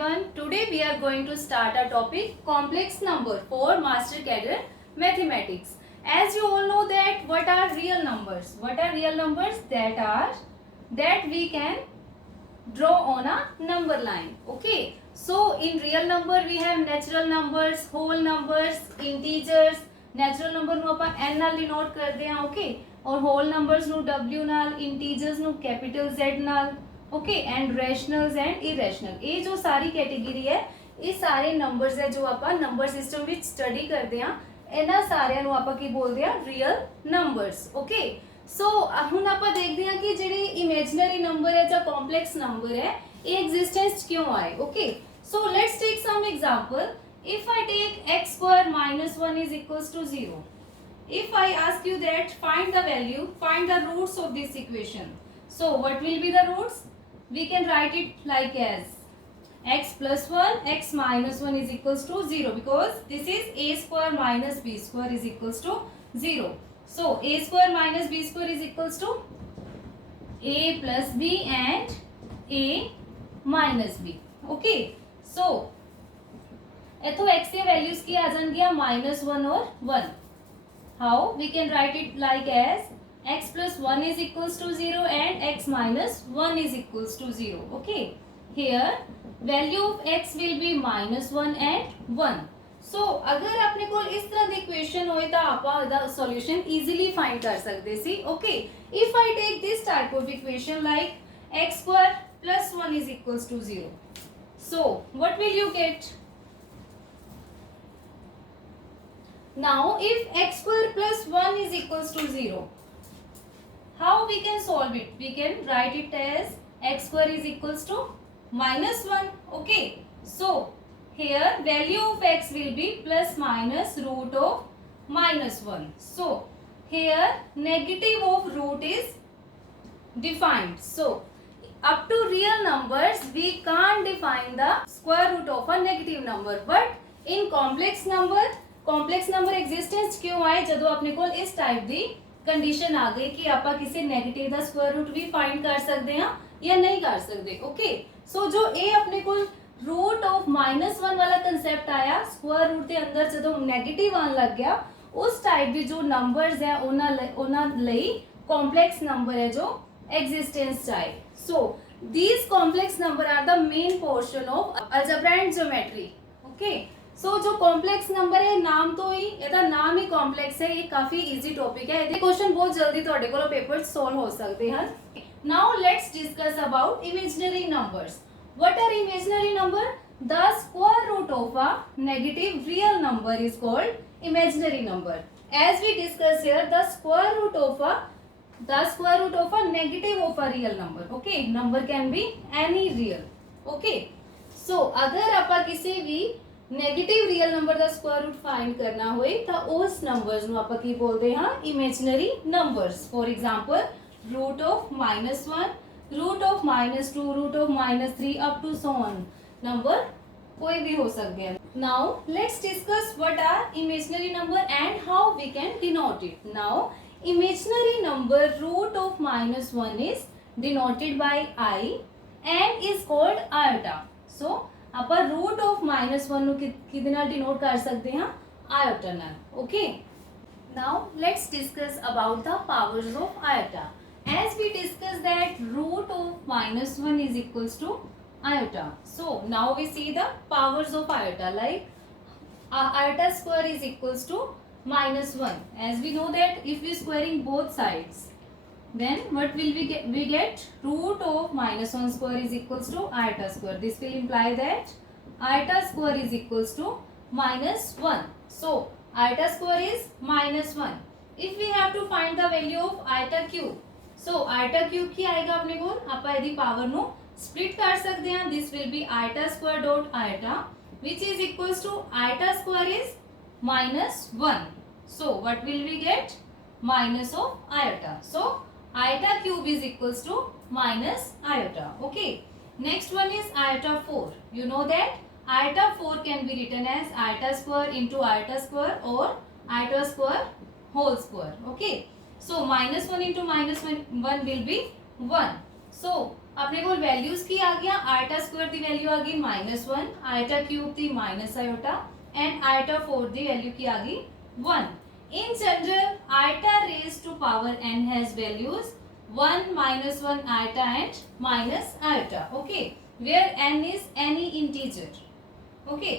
everyone. Today we are going to start a topic complex number for Master Cadre Mathematics. As you all know that what are real numbers? What are real numbers? That we can draw on a number line. Okay. So in real number we have natural numbers, whole numbers, integers. Natural number ਨੂੰ ਆਪਾਂ n ਨਾਲ denote ਕਰਦੇ ਹਾਂ. Okay. और whole numbers ਨੂੰ w ਨਾਲ, integers ਨੂੰ capital Z ਨਾਲ. Okay and rationals and irrational ये जो सारी कैटेगरी है ये सारे नंबर्स है जो आप नंबर सिस्टम विच स्टडी करते हैं इन्हां सारियां नूं आपां की बोलते हैं रियल नंबर्स ओके सो हुण आपां देखते हैं कि जिहड़े इमेजिनरी नंबर है जां कॉम्प्लेक्स नंबर है ये एग्जिस्टेंस क्यों आए okay so let's take some example if I take x square minus 1 is equals to 0 if I ask you that find the value find the roots of this equation so what will be the roots we can write it like as x plus 1 x minus 1 is equals to 0 because this is a square minus b square is equals to 0 so a square minus b square is equals to a plus b and a minus b okay so इथों x की values की आ जाएंगी -1 और 1 how we can write it like as x plus 1 is equals to 0 and x minus 1 is equals to 0 okay here value of x will be -1 and 1 so अगर अपने को इस तरह the equation होए तो आप दा सॉल्यूशन इजीली फाइंड कर सकते सी okay if I take this type of equation like x square plus 1 is equals to 0 so what will you get now if x square plus 1 is equals to 0 how we can solve it we can write it as x square is equals to -1 okay so here value of x will be plus minus root of -1 so here negative of root is defined so up to real numbers we can't define the square root of a negative number but in complex number existence क्यों आए जदों अपने को इस type दी condition आ गई कि आप किसी नेगेटिव का स्क्वायर रूट भी फाइंड कर सकते हैं या नहीं कर सकते ओके सो जो ए अपने को रूट ऑफ -1 वाला कंसेप्ट आया स्क्वायर रूट के अंदर जो नेगेटिव आने लग गया उस टाइप की जो नंबर्स है उन्होंने कॉम्प्लेक्स नंबर है जो एग्जिस्टेंस चाहे so these complex number are the main portion of algebra and geometry okay so जो कॉम्प्लेक्स नंबर है नाम तो ही ਇਹਦਾ नाम ही कॉम्प्लेक्स है ये काफी इजी टॉपिक है ਇਹਦੇ क्वेश्चन बहुत जल्दी ਤੁਹਾਡੇ ਕੋਲ पेपर सॉल्व हो सकते हैं now let's discuss about imaginary numbers what are imaginary number the square root of a negative real number is called imaginary number as we discuss here the square root of a negative of a real number okay number can be any real okay so अगर आप किसी भी negative real number का square root find करना होए तो उस numbers ਨੂੰ ਆਪਾਂ ਕੀ ਬੋਲਦੇ ਹਾਂ imaginary numbers for example root of -1 root of -2 root of -3 up to so on number कोई भी हो सकते हैं now let's discuss what are imaginary number and how we can denote it now imaginary number root of -1 is denoted by I and is called iota so आप root of -1 ਨੂੰ ਕਿਹਦੇ ਨਾਲ denote ਕਰ ਸਕਦੇ ਹਾਂ iota ਨਾਲ okay now let's discuss about the powers of iota as we discussed that root of -1 is equals to iota so now we see the powers of iota like iota square is equals to -1 as we know that if we squaring both sides then what will we get root of -1 square is equals to iota square this will imply that iota square is equals to -1 so iota square is -1 if we have to find the value of iota cube so iota cube की आएगा अपने को ਆਪਾਂ ਇਹਦੀ power ਨੂੰ split कर सकते हैं this will be iota square dot iota which is equals to iota square is -1 so what will we get minus of iota so iota cube is equals to minus iota okay next one is iota 4 you know that iota 4 can be written as iota square into iota square or iota square whole square okay so -1 into -1 will be 1 so अपने को values की आ गया eta square दी value आ गई -1, eta cube the minus iota and eta 4 the value की आ गई 1. In general, iota raised to power n has values 1, -1 iota and minus iota. Okay, where n is any integer. Okay.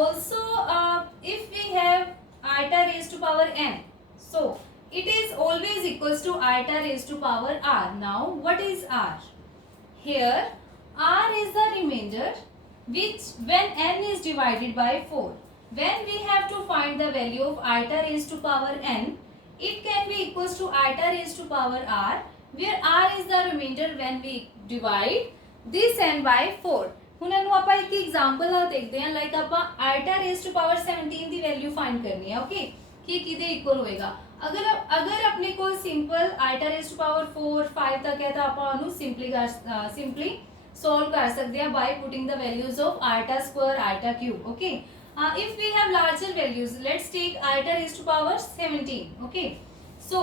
Also, if we have iota raised to power n, so it is always equals to iota raised to power r. Now, what is r? Here, r is the remainder which when n is divided by 4. When we have to find the value of iota raised to power n, it can be equals to iota raised to power r, where r is the remainder when we divide this n by 4. ਹੁਣ ਇਹਨੂੰ ਆਪਾਂ ਇੱਕ example ਨਾਲ ਦੇਖਦੇ ਹਾਂ like ਆਪਾਂ iota raised to power 17 the value find ਕਰਨੀ ਹੈ ਓਕੇ ਕਿ ਕਿਹਦੇ ਇਕੁਅਲ ਹੋਏਗਾ ਅਗਰ ਆਪਣੇ ਕੋਲ simple iota raised to power 4 5 ਤੱਕ ਹੈ ਤਾਂ ਆਪਾਂ ਉਹਨੂੰ ਸਿੰਪਲੀ ਸੋਲਵ ਕਰ ਸਕਦੇ ਹਾਂ by putting the values of iota square iota cube okay. If we have larger values, let's take iota raised to power 17. Okay. So,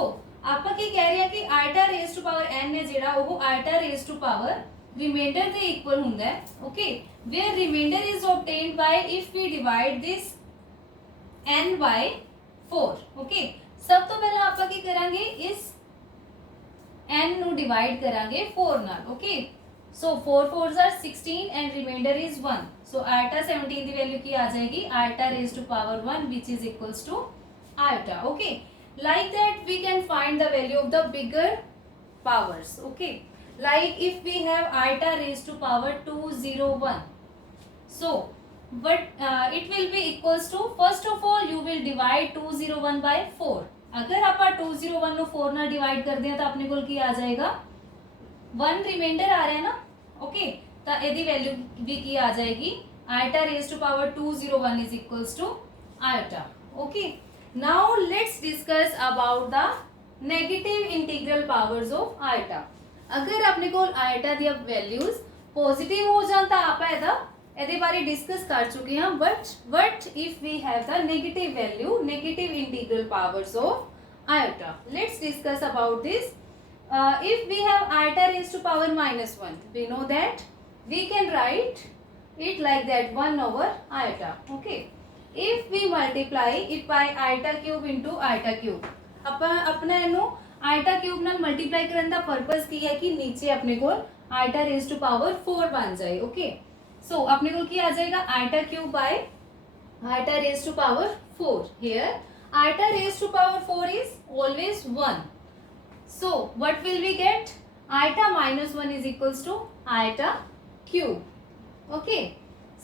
ਆਪਾਂ ਕੀ ਕਹਿ ਰਹੇ ਹਾਂ ਕਿ iota raised to power n ਹੈ ਜਿਹੜਾ ਉਹ iota raised to power remainder ਦੇ equal ਹੁੰਦਾ ਹੈ. Okay. Where remainder is obtained by if we divide this n by 4. Okay. ਸਭ ਤੋਂ ਪਹਿਲਾਂ ਆਪਾਂ ਕੀ ਕਰਾਂਗੇ ਇਸ n ਨੂੰ divide ਕਰਾਂਗੇ 4 ਨਾਲ. Okay. So 4 4s are 16 and remainder is 1. So iota 17 की वैल्यू की आ जाएगी iota raised to power 1 which is equals to iota. Okay. Like that we can find the value of the bigger powers. Okay. Like if we have iota raised to power 201. So but it will be equals to first of all you will divide 201 by 4. अगर आप 201 ਨੂੰ 4 ਨਾਲ divide करते हैं तो अपने को की आ जाएगा 1 रिमाइंडर आ रहा है ना ओके. ਤਾਂ ਇਹਦੀ ਵੈਲਿਊ ਵੀ ਕੀ ਆ ਜਾਏਗੀ iota raised to power 201 is equals to iota. Okay. Now let's discuss about the negative integral powers of iota. ਅਗਰ ਆਪਣੇ ਕੋਲ iota ਦੀਆਂ ਵੈਲਿਊਜ਼ ਪੋਜ਼ਿਟਿਵ ਹੋ ਜਾਣ ਤਾਂ ਆਪਾਂ ਇਹਦੇ ਬਾਰੇ ਡਿਸਕਸ ਕਰ ਚੁੱਕੇ ਹਾਂ but if we have the negative value negative integral powers of iota, let's discuss about this. If we have iota raised to power -1, we know that we can write it like that 1 over iota. Okay. If we multiply it by iota cube into iota cube, अपना ਇਹਨੂੰ iota cube ਨਾਲ multiply ਕਰਨ ਦਾ purpose ਕੀ ਹੈ ਕਿ ਨੀਚੇ ਆਪਣੇ ਕੋਲ iota raised to power 4 ਬਣ ਜਾਏ. Okay. So ਆਪਣੇ ਕੋਲ ਕੀ ਆ ਜਾਏਗਾ iota cube by iota raised to power 4. Here iota raised to power 4 is always 1. So what will we get? Iota -1 is equals to iota cube. Okay.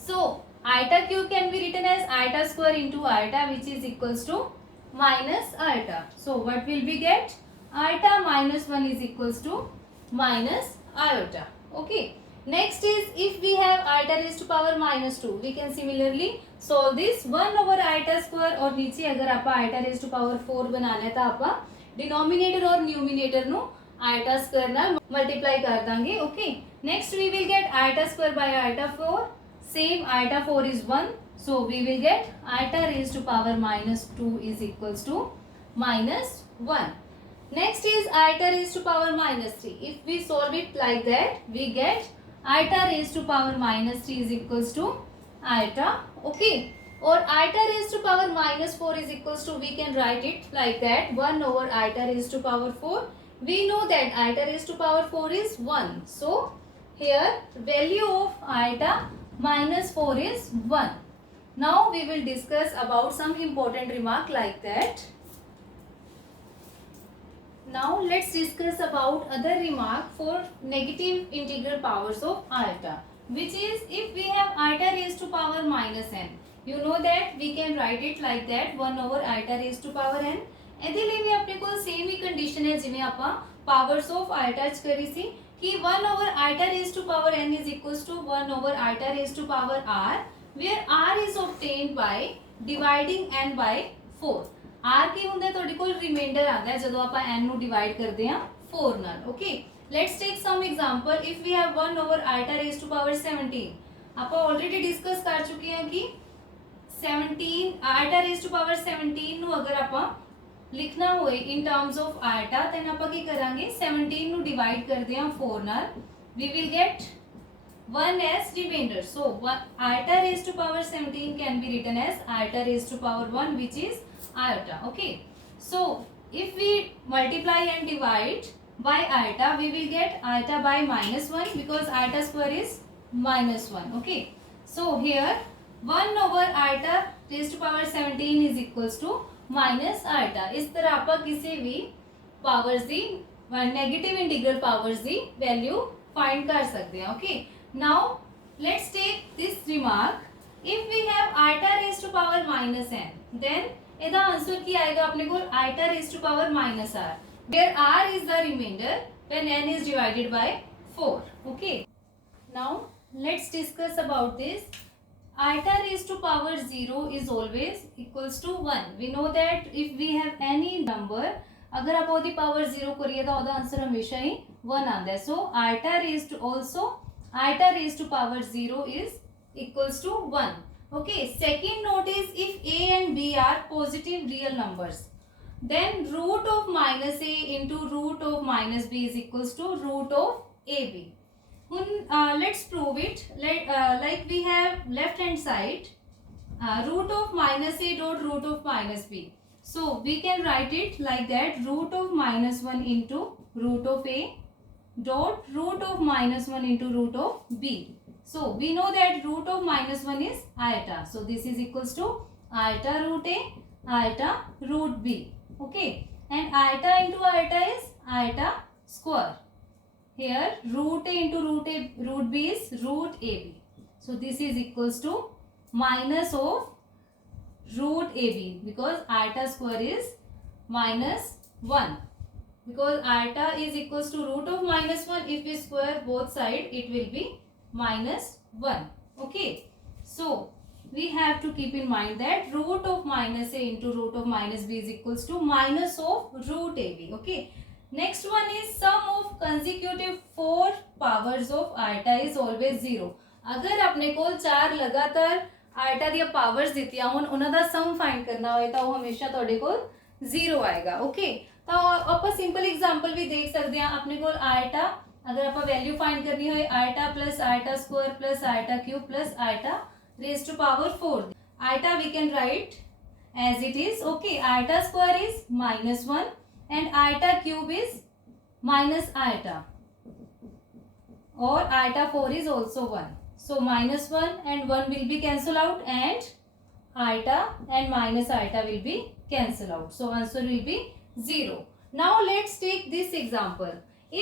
So iota cube can be written as iota square into iota which is equals to minus iota. So what will we get? Iota -1 is equals to minus iota. Okay. Next is if we have iota raised to power -2, we can similarly solve this 1 over iota square और नीचे अगर आप iota raised to power 4 बनाना है तो आप denominator और numerator no iota square ਨਾਲ multiply कर देंगे. Okay. Next we will get iota square by iota 4. Same iota 4 is 1. So we will get iota raised to power -2 is equals to -1. Next is iota raised to power -3. If we solve it like that, we get iota raised to power -3 is equals to iota. Okay. Or iota raised to power -4 is equals to, we can write it like that 1 over iota raised to power 4. We know that iota raised to power 4 is 1. So here value of iota -4 is 1. Now we will discuss about some important remark like that. Now let's discuss about other remark for negative integral powers of iota, which is if we have iota raised to power -n, you know that we can write it like that 1 over iota raised to power n. ਇਹਦੇ ਲਈ ਵੀ ਆਪਣੇ ਕੋਲ same ਹੀ condition ਹੈ ਜਿਵੇਂ ਆਪਾਂ powers of ਆਇਟਾ ਚ ਕਰੀ ਸੀ कि 1 over iota raised to power n is equals to 1 over iota raised to power r, where r is obtained by dividing n by 4. r ਕੀ ਹੁੰਦਾ ਤੁਹਾਡੇ ਕੋਲ ਰਿਮਾਈਂਡਰ ਆਉਂਦਾ ਹੈ ਜਦੋਂ ਆਪਾਂ n ਨੂੰ ਡਿਵਾਈਡ ਕਰਦੇ ਹਾਂ 4 ਨਾਲ. Okay, let's take some example. If we have 1 over iota raised to power 17, ਆਪਾਂ ਆਲਰੇਡੀ ਡਿਸਕਸ ਕਰ ਚੁੱਕੇ ਹਾਂ ਕਿ 17 iota raised to power 17 ਨੂੰ ਅਗਰ ਆਪਾਂ लिखना होए इन टर्म्स ऑफ आयटा तो आप की करांगे 17 नु डिवाइड करते हैं 4 नाल, we will get 1 as remainder. So iota raised to power 17 can be written as iota raised to power 1, which is iota. Okay. So if we multiply and divide by iota, we will get iota by minus 1 because iota square is minus 1. Okay. So here 1 over iota raised to power 17 is equals to minus iota. इस तरह आप किसी भी powers the negative integral powers the value find कर सकते हैं. Okay. Now let's take this remark. If we have iota raised to power minus n, then ਇਹਦਾ answer ਕੀ आएगा अपने को iota raised to power minus r, where r is the remainder when n is divided by 4. Okay. Now let's discuss about this. Iota raised to power 0 is always equals to 1. We know that if we have any number, अगर आप ਉਹਦੀ power 0 करिए तो ਉਹਦਾ answer हमेशा ही 1 आता है. So iota raised to power 0 is equals to 1. Okay. Second note is if a and b are positive real numbers, then root of minus a into root of minus b is equals to root of ab. Let's prove it. Like we have left hand side root of minus a dot root of minus b. So we can write it like that, root of minus 1 into root of a dot root of minus 1 into root of b. So we know that root of minus 1 is iota. So this is equals to iota root a, iota root b. Okay. And iota into iota is iota square. Here root a into root b is root ab. So this is equals to minus of root ab because iota square is minus 1. Because iota is equals to root of minus 1. If we square both sides, it will be minus 1. Okay. So we have to keep in mind that root of minus a into root of minus b is equals to minus of root ab. Okay. Next one is sum of consecutive 4 powers of iota is always 0. अगर अपने को 4 लगातार iota ਦੀਆਂ powers ਦਿੱਤੀਆਂ ਹੋਣ, ਉਹਨਾਂ ਦਾ ਸਮ find ਕਰਨਾ ਹੋਏ ਤਾਂ ਉਹ ਹਮੇਸ਼ਾ ਤੁਹਾਡੇ ਕੋਲ 0 ਆਏਗਾ. ਓਕੇ. ਤਾਂ ਆਪਾਂ ਸਿੰਪਲ ਐਗਜ਼ਾਮਪਲ ਵੀ ਦੇਖ ਸਕਦੇ ਹਾਂ. ਆਪਣੇ ਕੋਲ iota अगर आप वैल्यू फाइंड करनी हो iota plus iota square plus iota cube plus iota raised to power 4. Iota we can write as it is. Okay. Iota square is minus 1 and iota cube is minus iota, or iota 4 is also 1. So minus 1 and 1 will be cancelled out and iota and minus iota will be cancelled out. So answer will be 0. Now let's take this example.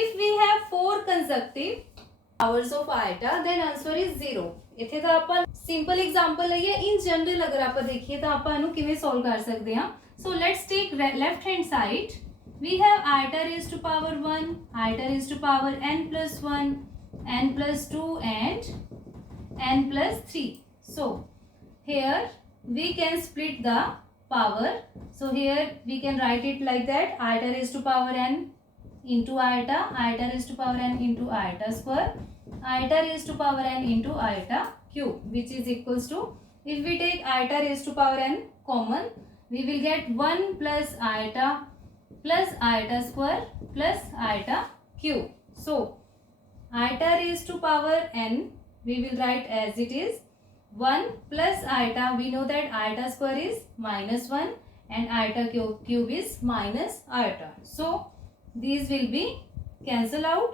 If we have 4 consecutive powers of iota, then answer is 0. ਇੱਥੇ ਤਾਂ ਆਪਾਂ simple example ਲਈਏ. In general ਅਗਰ ਆਪਾਂ ਦੇਖੀਏ ਤਾਂ ਆਪਾਂ ਇਹਨੂੰ ਕਿਵੇਂ ਸੋਲਵ ਕਰ ਸਕਦੇ ਹਾਂ. So let's take left hand side. We have iota raised to power 1, iota raised to power n plus 1, n plus 2 and n plus 3. So here we can split the power. So here we can write it like that, iota raised to power n into iota, iota raised to power n into iota square, iota raised to power n into iota cube, which is equals to, if we take iota raised to power n common, we will get 1 plus iota square plus iota cube. So iota raised to power n we will write as it is 1 plus iota. We know that iota square is minus 1 and iota cube is minus iota. So these will be cancel out.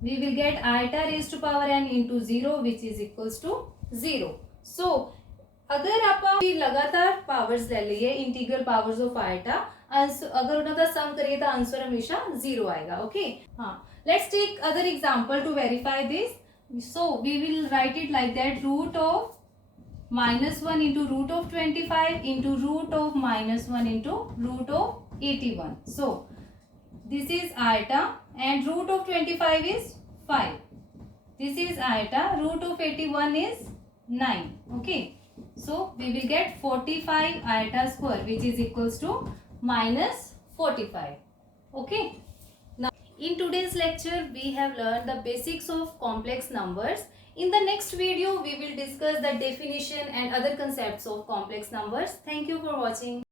We will get iota raised to power n into 0, which is equals to 0. So अगर आप लगातार powers ले लिए integral powers of iota, अगर उनका सम करिए तो answer हमेशा 0 आएगा. ओके. हाँ. Let's take other example to verify this. So we will write it like that, root of minus 1 into root of 25 into root of minus 1 into root of 81. So this is iota and root of 25 is 5. This is iota, root of 81 is 9. Okay. So we will get 45 iota square, which is equals to minus 45. Okay. Now in today's lecture we have learned the basics of complex numbers. In the next video we will discuss the definition and other concepts of complex numbers. Thank you for watching.